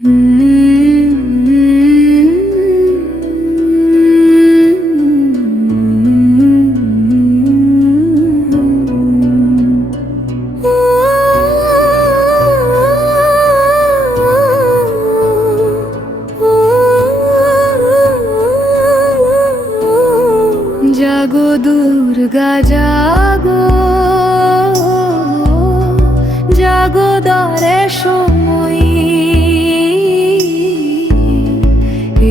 জাগো দুর্গা জাগো, জাগো দ্বারে সময়,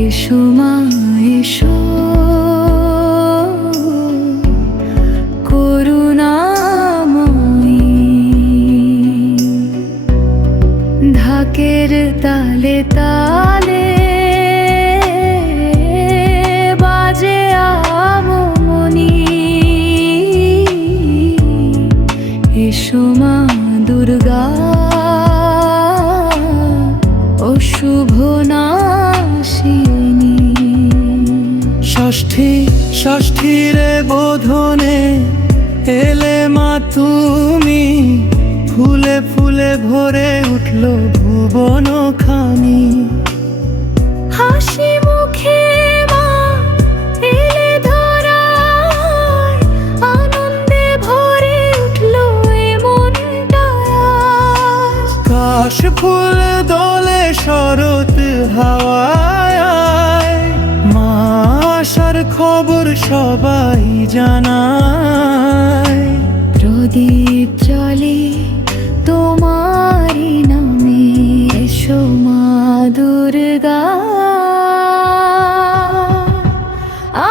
এসো মা এসো করুণাময়ী। ঢাকের তালে তালে বাজে আমনি, এসো মা দুর্গা অশুভ নাশিনী। ষষ্ঠী ষষ্ঠীর বোধনে এলে মা তুমি, ফুলে ফুলে ভরে উঠল ভুবন খানি। হাসি মুখে মা এলে ধরায়, আনন্দে ভরে উঠল এ মনটা। কাশ ফুল দোলে শরৎ হাওয়ায়, মা আসার খবর সবাই জানায়। প্রদীপ জ্বলে তোমারি নামে, এসো মা দুর্গা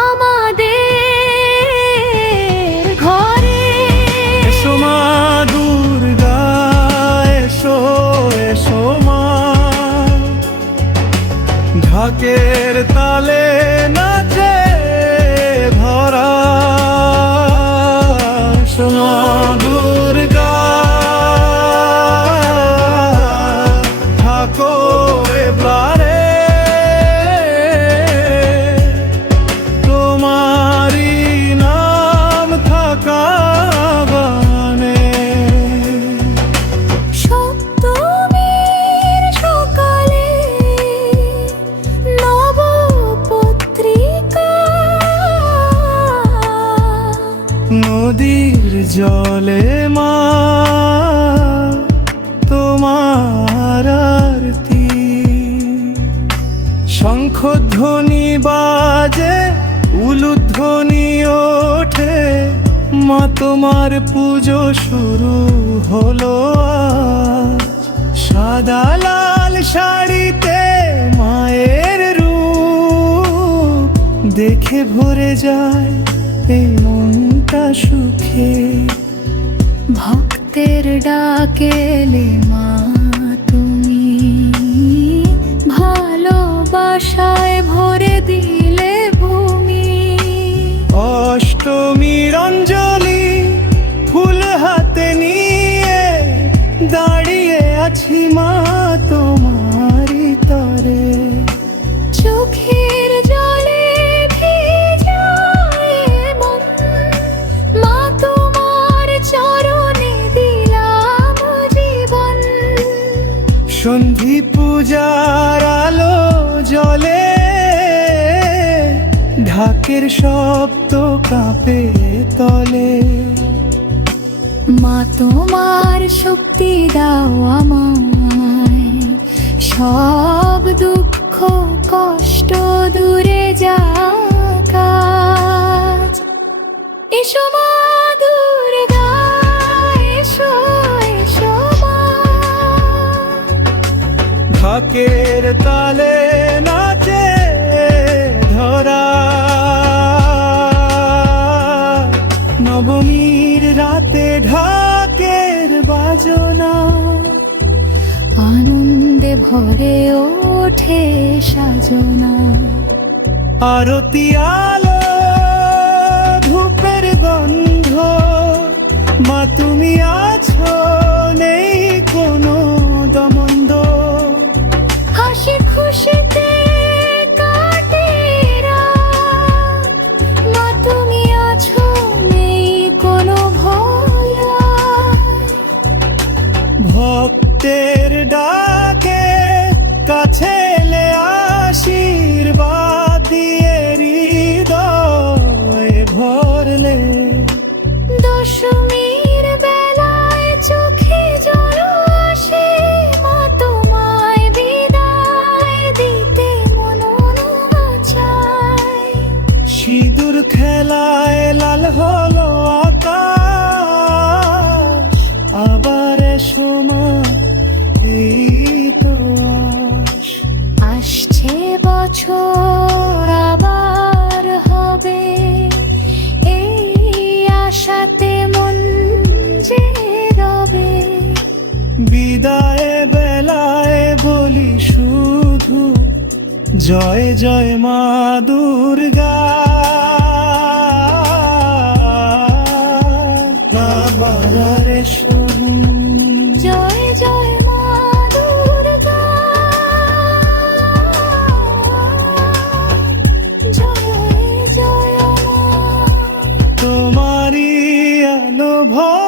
আমাদের ঘরে। এসো মা দুর্গা এসো এসো মা, ঢাকের তালে নাচে ধরা। এসো মা দুর্গা থাকো এবারে, তোমারি নাম থাকা গানে। সপ্তমীর সকালে নবপত্রিকা, নদীর জলে মা তোমার আরতি। শঙ্খধ্বনি বাজে উলুধ্বনি ওঠে, মা তোমার পুজো শুরু হলো আজ। সাদা লাল শাড়িতে মায়ের রূপ দেখে ভরে যায় এই মনটা সুখে। ভক্তের ডাকেলে মা তুমি, ভালোবাসায় ভরে দিলে ভূমি। অষ্টমীর অঞ্জলি ফুল হাতে নিয়ে দাঁড়িয়ে আছি মা তোমারি তরে। চোখের জলে ভিজায় মন, মা তোমার চরণে দিলাম জীবন। সন্ধি পূজার আলো জলে, ঢাকের শব্দ কাঁপে তলে। মা তোমার শক্তি দাও আমায়, সব দুঃখ কষ্ট দূরে যাক আজ। এসো মা দুর্গা এসো এসো মা, ঢাকের তালে নাচে ধরা। নবমীর রাতে ঢাকের বাজনা, আনন্দে ভরে ওঠে সাজনা। আরতি আলো ধূপের গন্ধ, মা তুমি আছো নেই কোনো দমন্দ। হাসি খুশিতে কাটে রাত, মা তুমি আছো নেই কোনো ভয়। ভক্তের ডাকে কাছে বছর আবার হবে, এই আশাতে মন যে রবে। বিদায় বেলায় বলি শুধু জয় জয় মা দুর্গা। বাবার এসো জয় জয় মা দুর্গা, জয় জয় মা। তোমারি আলো ভর